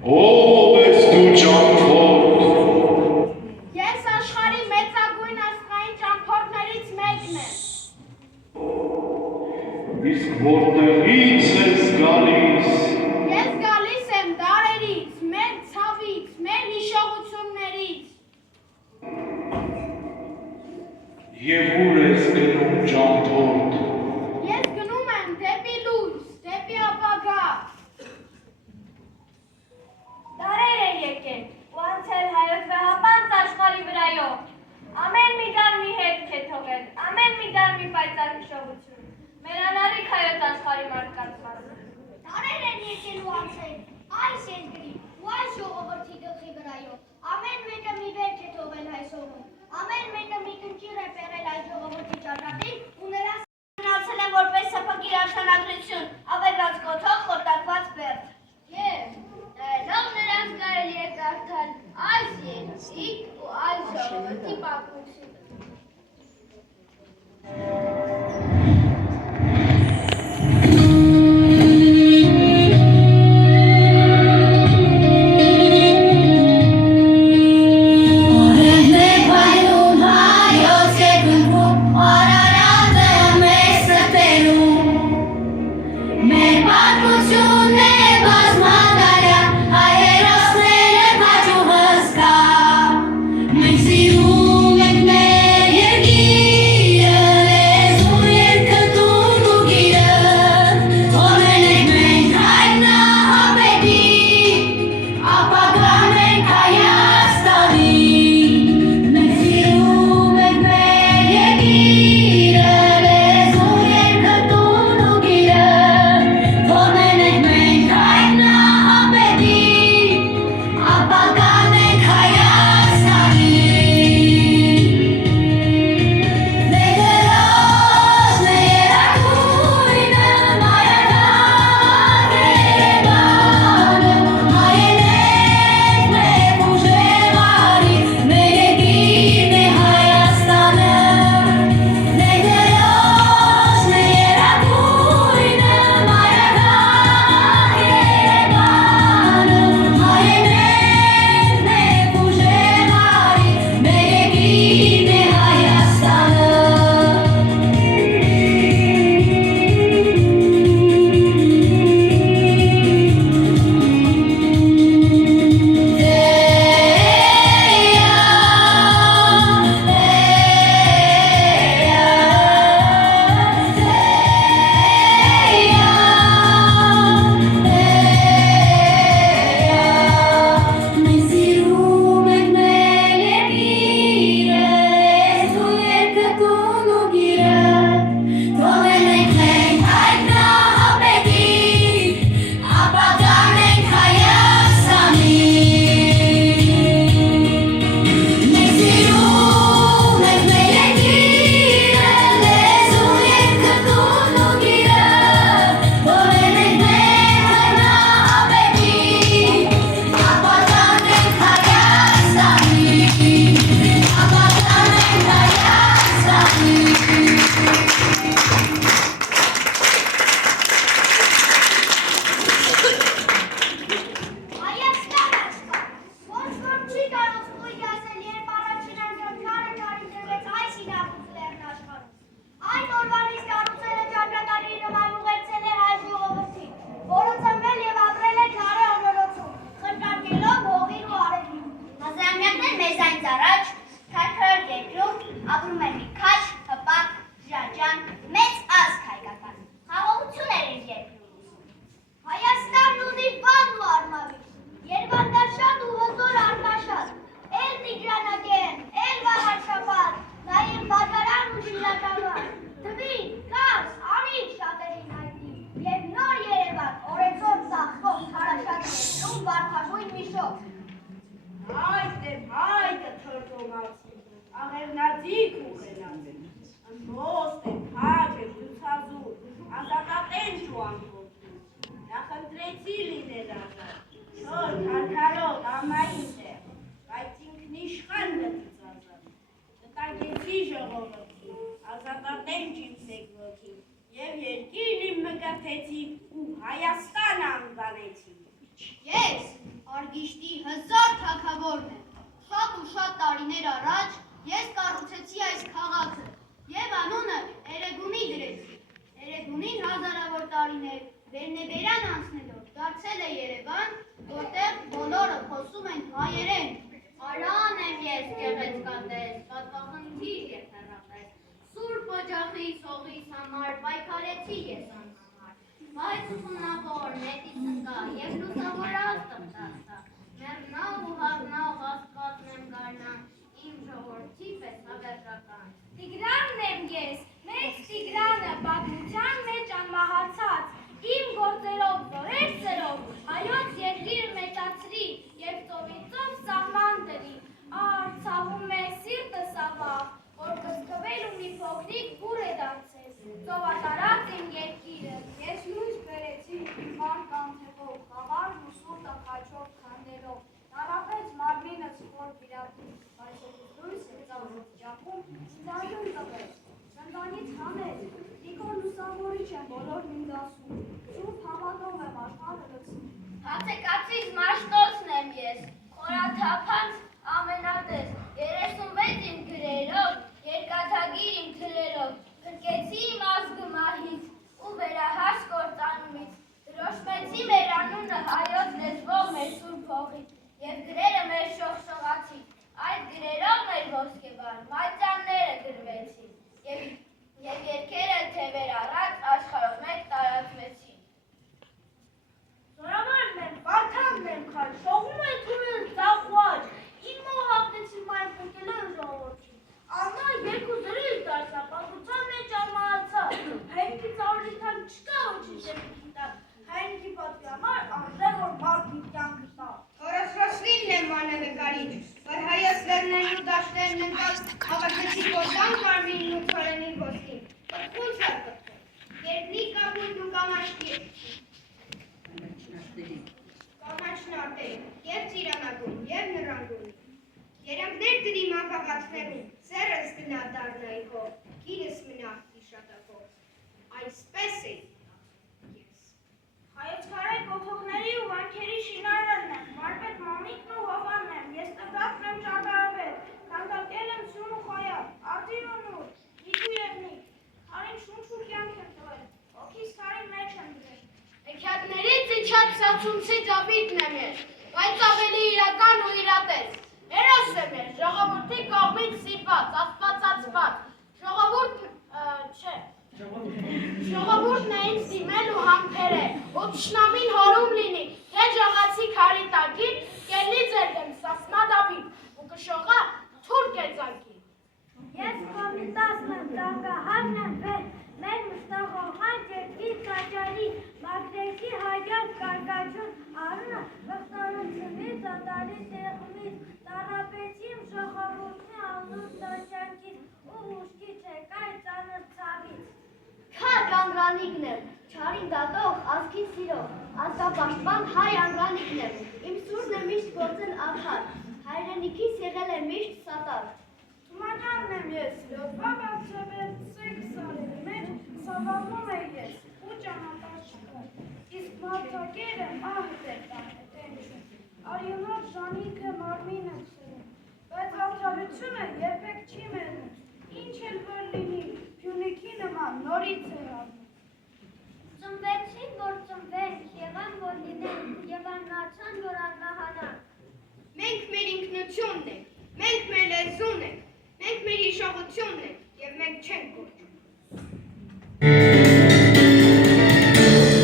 Ով ես դու ճամփորդ։ Ես աշխարհի մեծագույն աստղային ճամփորդներից մեկն եմ։ Իսկ որտեղից ես գալիս։ Ես գալիս եմ դարերից, մեր ցավից, մեր հիշողություններից։ Եվ ուր ես գնում ճամփորդ։ Ես գնում եմ դեպի լույս, դեպի ապագա։ Դարեր են եկել, ու անցել հայոց վեհապանց աշխարհի վրայով։ Ամեն մի դար մի հետք է թողել, ամեն մի դար մի պայծառ հիշողություն։ Մեր անառիկ հայոց աշխարհի մարդկանց մասին։ Դարեր են եկել ու անցել այս երկրի ու այս ժողովրդի գլխի վրայով։ Ամեն մեկը մի վերք է թողել այս հողում։ Ամեն մեկը մի կնճիր է պեղել այս ժողովրդի ճակատին ու նրանց Մնացել են որպես սփակիր աշնանադրություն, ավերված կոթող, խորտակված բերդ։ Եվ նայելով նրանց կարելի է կարդալ այս երկրի ու այս ժողովրդի պատմությունը։ Աղերնաձիգ ուղենացել, ըմբոստ է, քաջ է, դուցազուր, ազատատենչ ու ամբոստում, նախընտրեցի լինել ազատ, շոր, քարքարոտ, ամային տեղ, բայց ինքն իշխան նտից ազատ, նտանգեցի ժողովրդի, ազատատենչ իմ սեգվոքի, և երկիրն իմ մկրթեցի ու Հայաստան անվանեցի։ Ես Արգիշտի հզոր թագավորն է։ Շատ ու շատ տարիներ առաջ ես կառուցեցի այս քաղաքը եւ անունը Էրեբունի դրեցի։ Էրեբունին հազարավոր տարիներ Բերնեբերան անցնելով դարձել է Երևան, որտեղ բոլորը խոսում են հայերեն։ Արան եմ ես գեղեցկատես, պատվախնդիր և հեռատես, սուրբ օջախի սողիս համար պայքարեցի ես անհամար, բայց խունավոր նետից ընկա և լուսավոր աստղտասա, մեռնալ ու հաղնալ աստվածն եմ գարնան, իմ ժողորդի պես հավերժական։ Տիգրանն եմ ես, մեծ Տիգրանը, պատմության մեջ անմահացած, իմ գործերով զորերսերով, հայոց երկիր մեծացրի և ծովիծով սահման դրի, արցավում է սիրտս աղաղ, որ կսկվել ու մի փոքրիկ բուր է դարձել, ծովատարած իմ երկիրը, ես լույս բերեցի իման կանթեղով, խավարն ու սուրտը խաչով քանդելով, տարապեց մարմինս խոր վիրապի, բայց լույս է ծավոց ճախում, ինձանյուն տվեց, սնդանից հանեց, դիկոր լուսավորիչ եմ բոլորն ինձ ասում, սուրբ համատով եմ աշխարհը լցնում։ Հացեկացից մաշտոցն եմ ես, խորաթափանց ամենատես, 36 իմ գրերով, երկաթագիր իմ թրերով, գրկեցի իմ ազգը մահից ու վերահաս կործանումից, դրոշմեցի մեր անունը հայոց լեզվով մեր սուրբ հողից, և գրերը մեր շողշողացի, այդ գրերով մեր ոսկեբար, մատյանները գրվեցին, և երկերը թևեր առած աշխարհով մեկ տարածվեցին։ Զորավարն եմ, բարդանն եմ քար, շողում է թուրել ծախուար, իմ մոհ հապնեցի մայն պուկել են ժողորդին, աննա երկու զրից դարձա, պատմության մեջ անմահացա, հայնքի ծավրիթան չկա ոչինչ եմ կիտան, հայնքի պատվի համար անժե որ մարդի կյանք տա։ Հորոսրոսվինն եմ մանավեկարիչ, որ հայոց լեռներն ու դաշտերն ընկած հավաքեցի կործան կարմիրին ու թորենին ոսկին, պտխուն չար պտխուն, երկնի կապույտ ու կամաչնարտերին, և ծիրանակուն, և նռանգուն, երամներ դրի մակաղացներում, սերս գնա դարնայի հով, գիրս մնա իշատակով, այսպես է ես։ Հայեցքարայ կոթողների ու վանքերի շինարարն եմ, վարպետ մամիկն ու հովանն եմ, ես տգածն եմ ճարտարապետ, քանդակել եմ սյուն ու խայար, արտին ու նուր, նիք ու եղնիկ, քարին շունչ ու կյանք եմ տվել, հոգիս քարի մեջ եմ դրել։ Հեքիաթներից իջած սացունցի ծապիտն եմ ես, բայց ավելի իրական ու իրատես, հերոս եմ ես, ժողովորդի կողմից սիրված, աստվածացված, ժողովուրդն է ինձ դիմել ու համբերել, ու թշնամին հորում լինի, թե ժողացի քարի տակին, կելի ձեր դեմ սասնադավին, ու կշողա թուր կեծանքին։ Ես կոմիտասն եմ, ծանգահարն եմ վեր, մեր մշտախողանք երկիր կաճարի, մակրեքի հաջած կարգաջուն, արունը վխտորությունից, ատալի տեղումից, տարապեցիմ ժողովորդի անուր տաճանքից, ու ուշքի չեկայ ծանր ցավից։ Քաջ անդրանիկն եմ, չարին դատող ազգի սիրող, ազգապաշտպան հայ անդրանիկն եմ, իմ սուրն է միշտ գործել ախար, հայրենիքիս եղել է միշտ սատար։ Թումանյանն եմ ես, լոպա բացրվեցեք սարերի մեջ, սավալնում է ես, ու ճանապարհ չկա, իսկ մարդակերը ահդ է տանետենչում, արյունով ժանիքը մարմին եմ սրում, բայց արդարությունը երբեք չի մերնում, ինչ էլ որ լինի, Փյունիկի նման նորից է առնում։ Ծնվեցին, որ ծնվենք, եղան, որ լինենք, եղանացան, որ անմահանանք։ Մենք մեր ինքնությունն ենք, մենք մեր լեզուն ենք, մենք մեր հիշողությունն ենք, և մենք չենք գործում։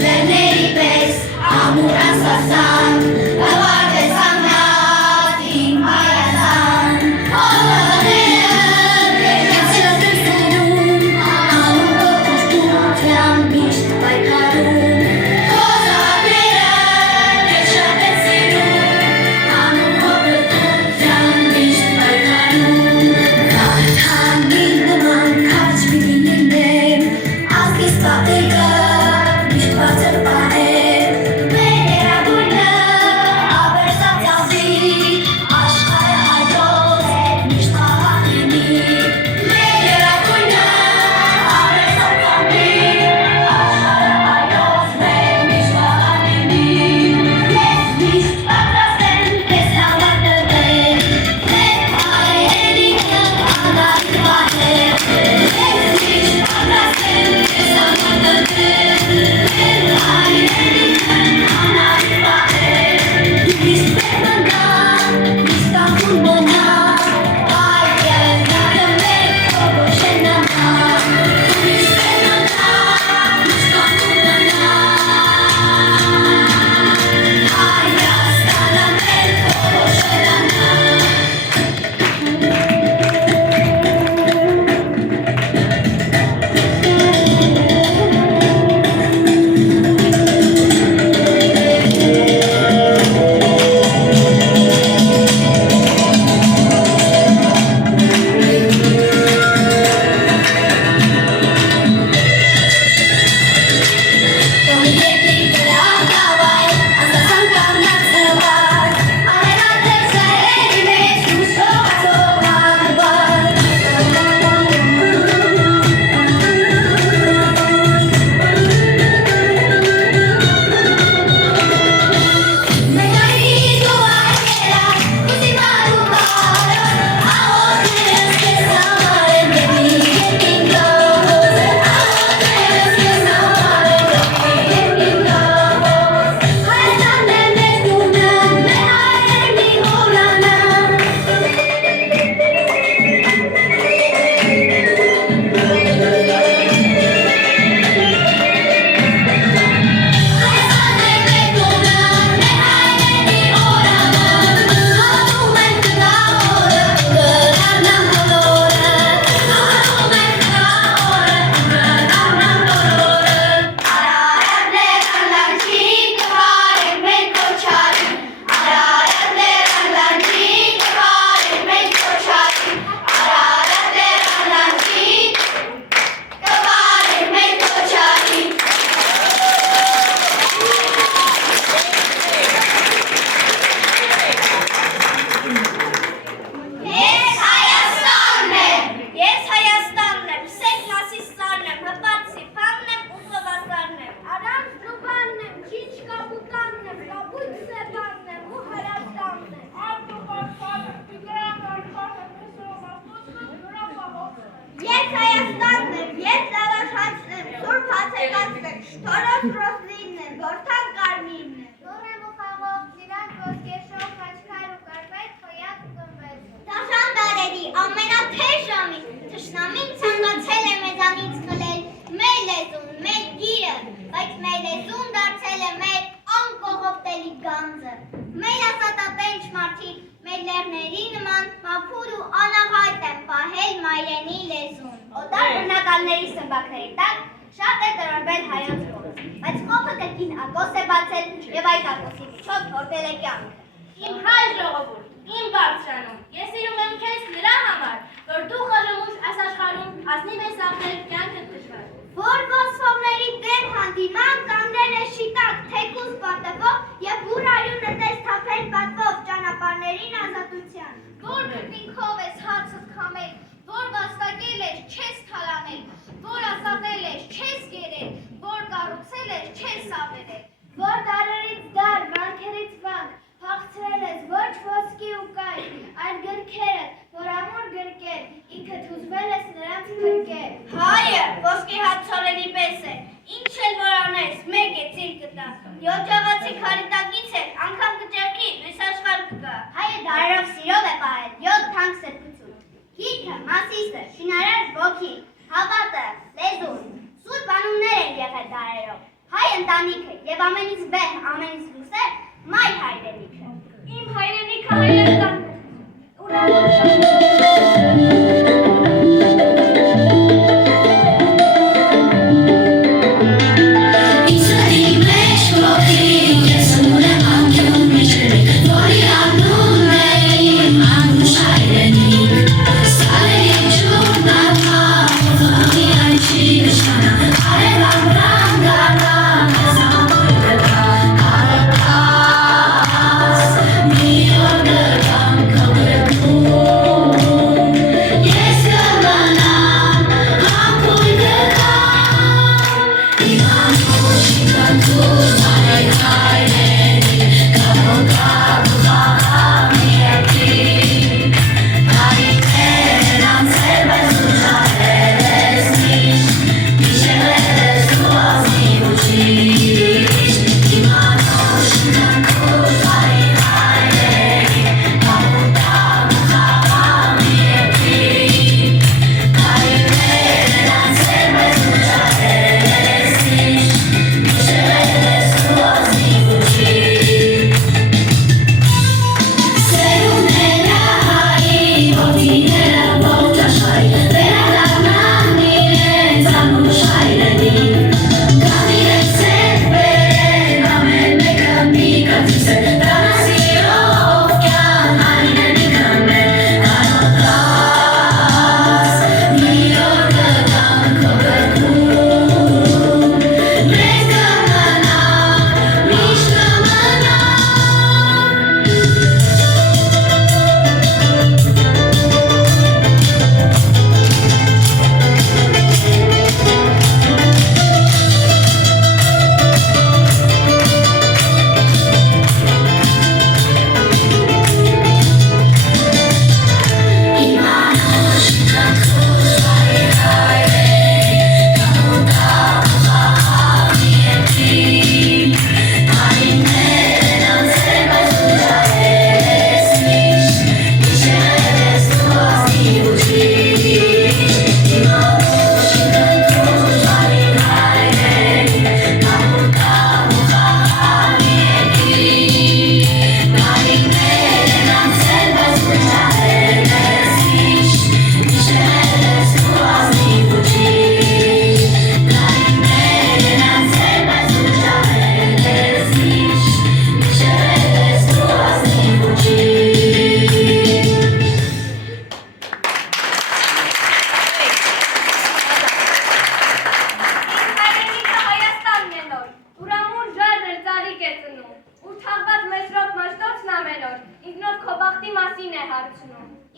Լեռների պես ամուր ասասան, լավարդես անհատ իմ Հայաստան, հողները վերջացել դրսում, անուն կողջության միշտ պայքարում, խոզարները մեծ շատ են սիրում, անուն կողջության միշտ պայքարում, վարդանին նման քաջ պիտի լինեմ, ազգիս Թորոս ռոսլինն է, որդան կարմիրն է։ Դուրեմ ու խաղով, ծիրանք ոսկեշով, խաչքար ու կարվետ, խոյակ ու կմվեց։ Տաշան դարերի ամենաթեժ ժամին, թշնամին ցանկացել է մեզանից խլել մեր լեզուն, մեր գիրը, բայց մեր լեզուն դարձել է մեր անկողոպտելի գանձը։ Մեր ասատատենչ մարդիկ մեր լեռների նման մաքուր ու անաղայտ են պահել մայրենի լեզուն։ Օտար բնակալների սմբակների տակ շատ է տրորվել հայոց խոսքը, բայց խոսքը կրկին ակոս է բացել եւ այդ ակոսի միջով թողել է կյանքը։ Իմ հայ ժողովուրդ, իմ բարձրանում, ես սիրում եմ քեզ նրա համար, որ դու խժմուշ այս աշխարհում ազնիվ ես ապրել կյանքդ դժվար։ Որ ոսկորների դեմ հանդիման կանգնել է շիտակ, թեկուզ պատվով եւ բուրարյունը տես թափել պատվով ճանապարհներին ազատության։ Որ քրտինքով ես հացը քամել, որ վաստակել ես չես թալանել, որ ազատել ես չես գերել, որ կառուցել ես չես ավերել, որ դարերից դար, վանքերից վանք, հաղթրել ես ոչ ոսկի ու կայ, այլ գրքերը, որ ամուր գրկեր, ինքդ հուզվել ես նրանց գրկեր։ Հայը ոսկի հացորենի պես է, ինչ էլ որ անես, մեկ է ծիր կտա, յոթ ջաղացի քարիտակից է, անգամ կճեղքի, լույս աշխարհ կգա։ Հայը դարերով սիրով է պահել, յոթ թանկ սրբություն, գիրքը, մասիսը, շինարար ոգի, հավատը, լեզուն, սուրբ անուններ են եղել դարերով։ Հայ ընտանիքը եւ ամենից վեհ, ամենից լուսեր, մայր հայրենիքը։ Իմ հայրենիքը Հայաստանն է, ուրեմն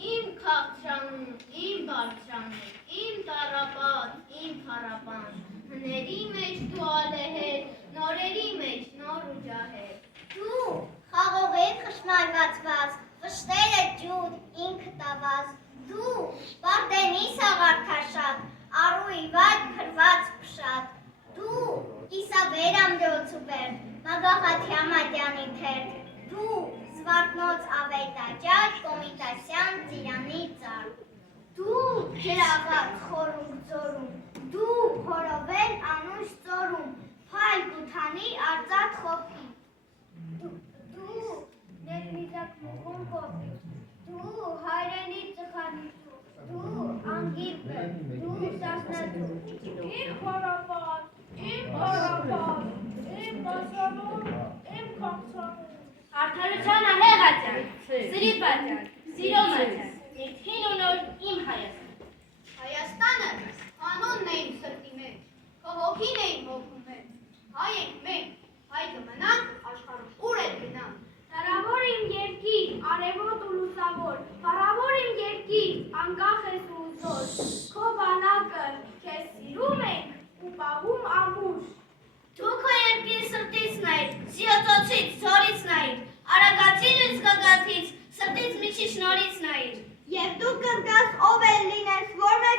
Իմ քաղցրանում, իմ բարձրանում, իմ տառապած, իմ փառապան, հների մեջ դու ալեհեր, նորերի մեջ նոր ու ջահեր։ Դու խաղողետ խշմարվածված, վշտերը ջուր, ինքը տավազ, դու պարտենիս աղարդաշատ, արույ վայր քրված փշատ, դու Վաղաթյամատյանի թերթ, դու Զվարթնոց ավետաճար Կոմիտասյան Ծիրանի ծառ, դու ջրաղաց խորունգ ձորում, դու հորովեն անուշ ծորում, փայլ գութանի արծաթ խոփի, դու ներմիզակ մուղում կոպի, դու հայրենի ծխանիցու, դու անգիրպը, դու սասնատու, Իմ խորապատ, իմ խորապատ, իմ բասանում, իմ կամցանում։ Արդարության ահեղացյան, սրիպացյան, սիրոմացյան, ինձ հին ու նոր իմ Հայաստան։ Հայաստանը հանունն է իմ սրտի մեջ, քո հոգին է իմ հոգու մեջ, հայ ենք մենք, հայ կմնանք, աշխարհում ուր էլ գնանք։ Հեռավոր իմ երկիր, արևոտ ու լուսավոր, փառավոր իմ երկիր, անկախ ես ու զոր, քո բանակը քեզ սիրում ենք ու պահում ամուր։ Դու քո երկիր սրտից նայր, սիոծոցից, ձորից նայր, արագացի լույս գագաթից, սրտից միջի շնորից նայր։ Եվ դու կրկած